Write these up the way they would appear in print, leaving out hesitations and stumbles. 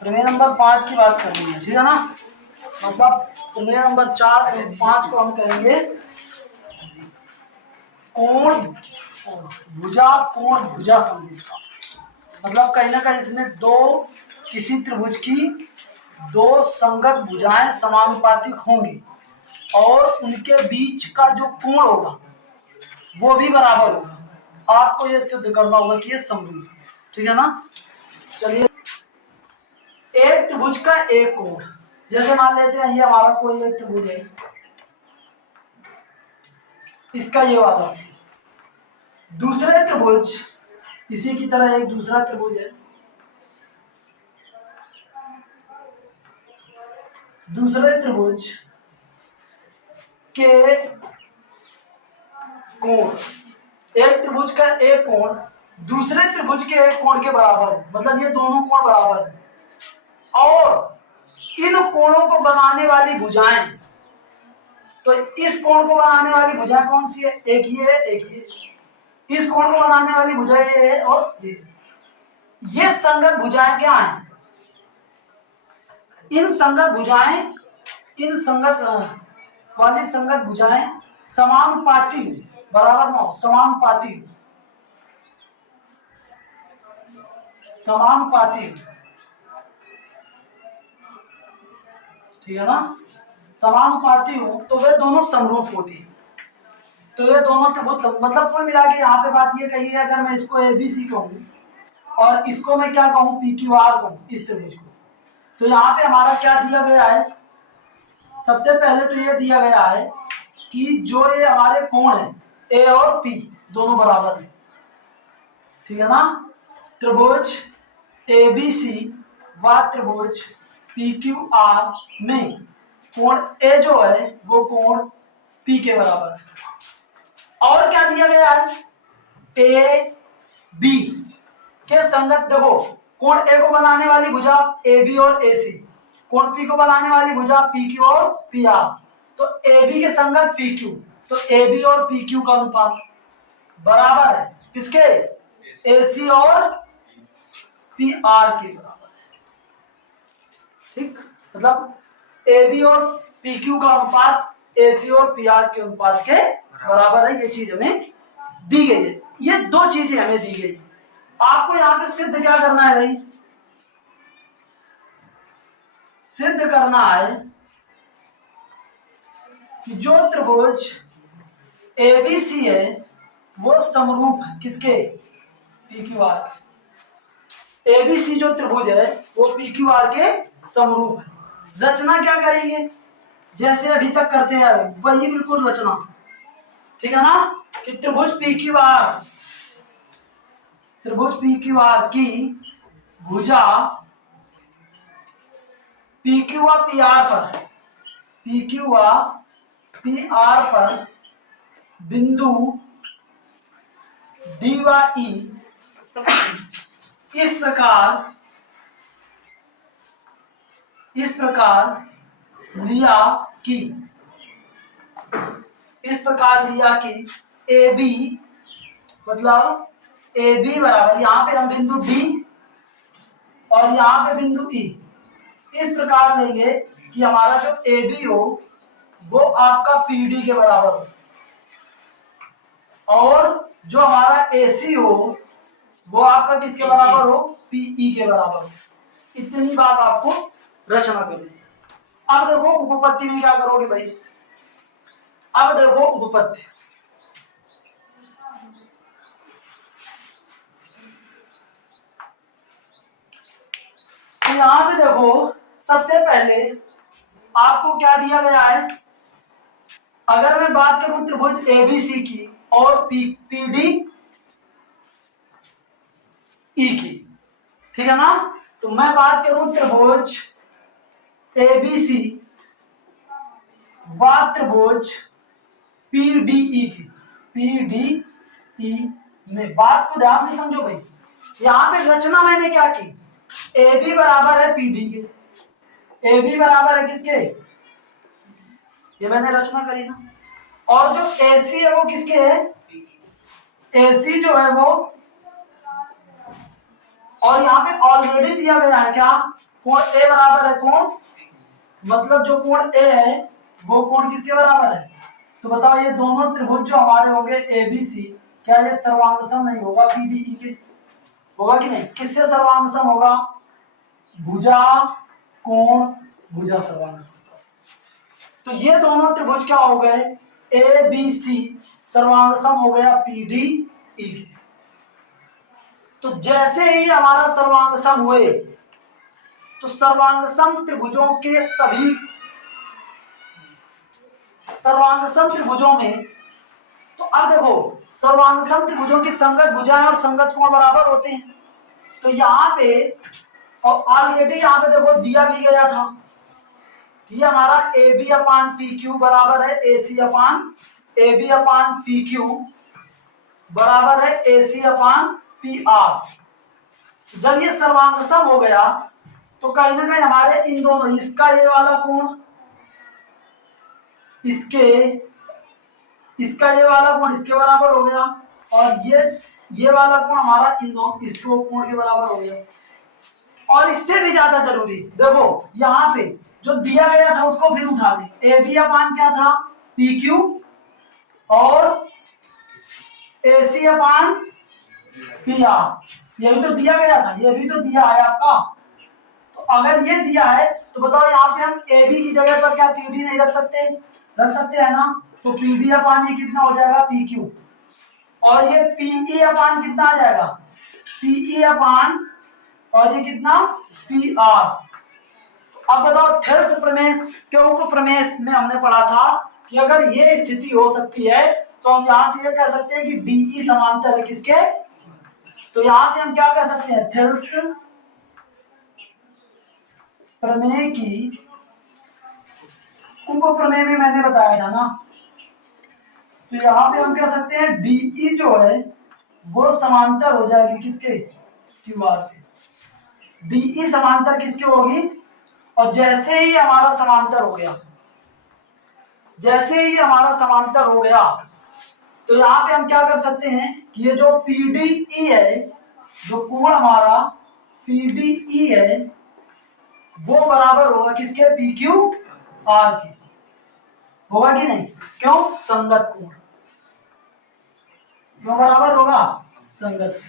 प्रमेय नंबर 5 की बात कर रही है, ठीक है ना। मतलब प्रमेय नंबर 4 और 5 को हम कहेंगे कोण भुजा समभुज का। मतलब कहीं ना कहीं इसमें किसी त्रिभुज की दो संगत भुजाएं समानुपातिक होंगी और उनके बीच का जो कोण होगा वो भी बराबर होगा। आपको ये सिद्ध करना होगा कि ये समरूप है, ठीक है ना। चलिए, एक त्रिभुज का एक कोण, जैसे मान लेते हैं ये हमारा कोई एक त्रिभुज है, इसका ये वाला दूसरे त्रिभुज, इसी की तरह एक दूसरा त्रिभुज है, दूसरे त्रिभुज के कोण, एक त्रिभुज का एक कोण दूसरे त्रिभुज के एक कोण के बराबर है। मतलब ये दोनों कोण बराबर है और इन कोणों को बनाने वाली भुजाएं, तो इस कोण को बनाने वाली भुजा कौन सी है? एक ही है, एक ही है। इस कोण को बनाने वाली भुजा ये है और ये संगत भुजाएं क्या है? इन संगत वाली संगत भुजाएं समानुपाती बराबर ना हो, समानुपाती ठीक है ना। समानुपाती हो तो वे दोनों समरूप होती है। तो ये दोनों त्रिभुज, मतलब कुल मिला के यहाँ पे बात ये कही है, अगर मैं इसको ABC कहूँ और इसको मैं क्या कहूँ, PQR कहूँ, इस त्रिभुज को, तो यहाँ पे हमारा क्या दिया गया है? सबसे पहले तो ये दिया गया है कि जो ये हमारे कोण है A और P दोनों बराबर है, ठीक है ना। त्रिभुज ABC व त्रिभुज PQR में कोण A जो है वो कोण P के बराबर है। और क्या दिया गया है? AB के संगत, देखो कोण A को बनाने वाली भुजा AB और AC, कोण P को बनाने वाली भुजा PQ और PR, तो AB के संगत PQ, तो AB और PQ का अनुपात बराबर है किसके? AC और PR के बराबर है, ठीक। मतलब AB और PQ का अनुपात AC और PR के अनुपात के बराबर है। ये चीज हमें दी गई है, ये दो चीजें हमें दी गई। आपको यहां पे सिद्ध क्या करना है भाई? सिद्ध करना है कि जो त्रिभुज ABC है वो समरूप है किसके? PQR। ABC जो त्रिभुज है वो PQR के समरूप है। रचना क्या करेंगे? जैसे अभी तक करते हैं वही बिल्कुल रचना, ठीक है ना। कि त्रिभुज PQR की भुजा PQ व PR पर बिंदु D व E इस प्रकार लिया कि AB, मतलब AB बराबर, यहाँ पे हम बिंदु D और यहाँ पे बिंदु E इस प्रकार लेंगे कि हमारा जो AB हो वो आपका PD के बराबर हो और जो हमारा AC हो वो आपका किसके बराबर हो? PE के बराबर हो। इतनी बात आपको रचना करनी है। अब देखो उपपत्ति में क्या करोगे भाई? अब देखो उपपत्ति, तो यहां पे देखो सबसे पहले आपको क्या दिया गया है? अगर मैं बात करूं त्रिभुज ABC की और PDE की, ठीक है ना। तो मैं बात करूं त्रिभुज ABC व त्रिभुज PDE की, PDE में बात को ध्यान से समझो भाई। यहां पे रचना मैंने क्या की? AB बराबर है PD के, AB बराबर है किसके? ये मैंने रचना करी ना। और जो AC है वो किसके है? AC जो है वो, और यहाँ पे ऑलरेडी दिया गया है क्या? कोण ए बराबर है कोण, मतलब जो कोण ए है वो कोण किसके बराबर है? तो बताओ ये दोनों त्रिभुज जो हमारे होंगे ए बी सी, क्या ये सर्वांगसम नहीं होगा पीडीई के? होगा कि नहीं? किससे सर्वांगसम होगा? भुजा कोण भुजा सर्वांगसम। तो ये दोनों त्रिभुज क्या हो गए? ए बी सी सर्वांगसम हो गया पीडी ई के। तो जैसे ही हमारा सर्वांगसम हुए तो सर्वांगसम त्रिभुजों के सभी सर्वांगसम त्रिभुजों में, तो अब देखो सर्वांगसम त्रिभुजों की संगत भुजाएं और संगत कोण बराबर होते हैं। तो यहाँ पे और ऑलरेडी यहाँ पे देखो दिया भी गया था, ये हमारा A B upon P Q बराबर है A C upon A B upon P Q बराबर है A C upon P R. जब ये सर्वांगसम हो गया तो कहीं ना कहीं हमारे इन दोनों, इसका ये वाला कोण इसका ये वाला कोण इसके बराबर हो गया, और ये वाला कोण हमारा इन दोनों इसको कोण के बराबर हो गया। और इससे भी ज्यादा जरूरी देखो यहाँ पे जो दिया गया था उसको फिर उठा दे, ए बी अपान क्या था पी क्यू और ए सी अपान पी आर, ये भी तो दिया गया था, ये भी तो दिया है आपका। तो अगर ये दिया है तो बताओ यहाँ पे हम ए बी की जगह पर क्या पी डी नहीं रख सकते? रख सकते हैं ना। तो पी डी अपान ये कितना हो जाएगा पी क्यू, और ये पीई अपान कितना आ जाएगा पीई अपान, और ये कितना पी आर। अब बताओ थेल्स प्रमेय के उप प्रमेय में हमने पढ़ा था कि अगर ये स्थिति हो सकती है तो हम यहां से ये कह सकते हैं कि डीई समांतर है किसके? तो यहां से हम क्या कह सकते हैं? थेल्स प्रमेय की उप प्रमेय में मैंने बताया था ना, तो यहाँ पे हम कह सकते हैं डीई जो है वो समांतर हो जाएगी किसके? क्यू आर के। डीई समांतर किसके होगी? और जैसे ही हमारा समांतर हो गया, जैसे ही हमारा समांतर हो गया तो यहाँ पे हम क्या कर सकते हैं कि ये जो पीडीई है, जो कोण हमारा पीडीई है वो बराबर होगा किसके? पी क्यू आर के। होगा कि नहीं? क्यों? संगत कोण। क्यों बराबर होगा? संगत।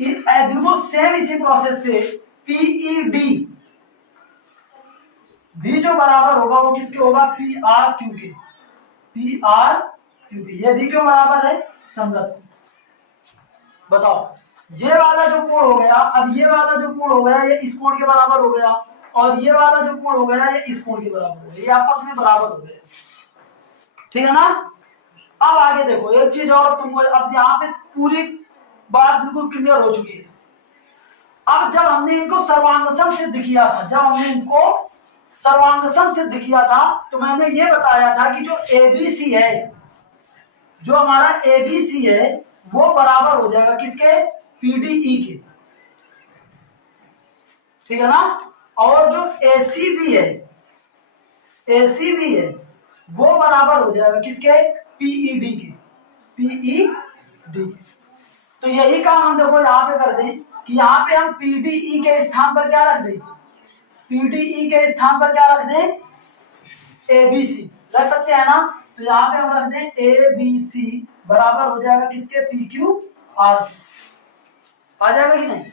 बिल्कुल सेम इसी प्रोसेस से पीईडी भी जो बराबर होगा वो किसके होगा? पी आर क्यू के। पी आर क्यू के, ये भी क्यों बराबर है? संगत। बताओ ये वाला जो कोण हो गया, अब ये वाला जो कोण हो गया ये इस कोण के बराबर हो गया, और ये वाला जो कोण हो गया ये इस कोण के बराबर हो गया, ये आपस में बराबर हो गए। ठीक है ना? अब आगे देखो एक चीज और तुमको, अब यहाँ पे पूरी बात बिल्कुल क्लियर हो चुकी है। अब जब हमने इनको सर्वांगसम सिद्ध किया था, तो मैंने ये बताया था कि जो एबीसी है, जो हमारा एबीसी है वो बराबर हो जाएगा किसके? पीडीई के। ठीक है ना? और जो एसीबी है वो बराबर हो जाएगा किसके? पीईडी के। पीईडी के। तो यही काम हम देखो यहाँ पे कर दें कि यहाँ पे हम पीडीई के स्थान पर क्या रख दें? पीडीई के स्थान पर क्या रख दें? एबीसी रख सकते हैं ना। तो यहाँ पे हम रख दें एबीसी बराबर हो जाएगा किसके? P Q R. आ जाएगा कि नहीं?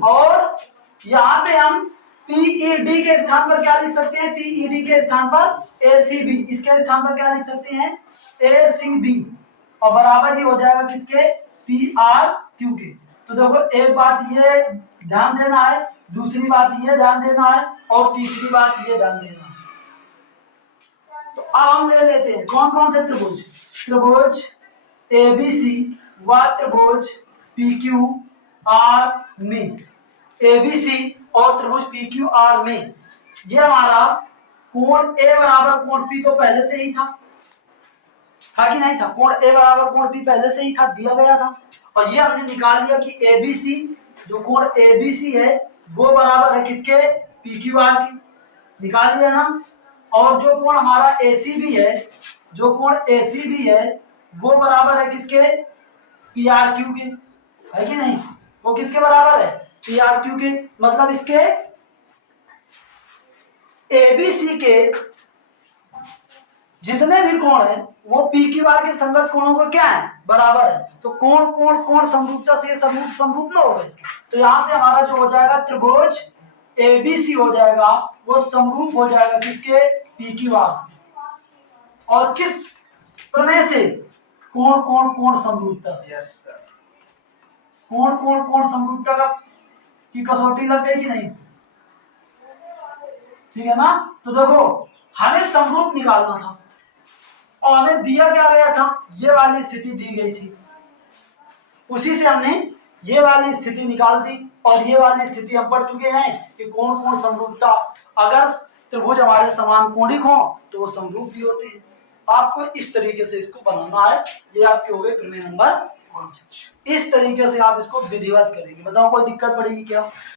और यहाँ पे हम पीईडी के स्थान पर क्या लिख सकते हैं? पीईडी के स्थान पर एसीबी, इसके स्थान पर क्या लिख सकते हैं? एसीबी, और बराबर ही हो जाएगा किसके? पी आर क्यू के। तो देखो एक बात ये ध्यान देना है, दूसरी बात ये ध्यान देना है, और तीसरी बात ये ध्यान देना है। तो अब हम ले लेते हैं कौन कौन से त्रिभुज? त्रिभुज एबीसी व त्रिभुज पीक्यू आर में। एबीसी और त्रिभुज पीक्यू आर में ये हमारा कोण ए बराबर कोण पी तो पहले से ही था कि नहीं था? कोण ए बराबर कोण पी पहले से ही था, दिया गया था। और ये हमने निकाल लिया कि एबीसी, जो कोण एबीसी है वो बराबर है किसके? पीक्यू आर के। निकाल लिया ना। और जो कोण हमारा एसीबी है, जो कोण एसीबी है वो बराबर है किसके? पी आर क्यू के। है कि नहीं? वो किसके बराबर है? पी आर क्यू के। मतलब इसके एबीसी के जितने भी कोण है वो पी क्यू आर के संगत कोणों को क्या है, बराबर है। तो कोण कोण कोण समरूपता से समरूप ना हो गए। तो यहां से हमारा जो हो जाएगा त्रिभुज एबीसी हो जाएगा वो समरूप हो जाएगा किसके, पी क्यू आर। और किस प्रमेय से, कोण कोण कोण समरूपता से। कोण कोण कोण समरूपता का की कसौटी लग गई कि नहीं, ठीक है ना। तो देखो हमें समरूप निकालना था और हमें दिया क्या गया था, ये वाली स्थिति दी गई थी, उसी से हमने ये वाली स्थिति निकाल दी। और ये वाली स्थिति हम पढ़ चुके हैं कि कोण कोण समरूपता, अगर त्रिभुज हमारे समान कोणिक हो तो वो समरूप भी होते हैं। आपको इस तरीके से इसको बनाना है। ये आपके हो गए प्रमेय नंबर 5। इस तरीके से आप इसको विधिवत करेंगे। बताओ कोई दिक्कत पड़ेगी क्या।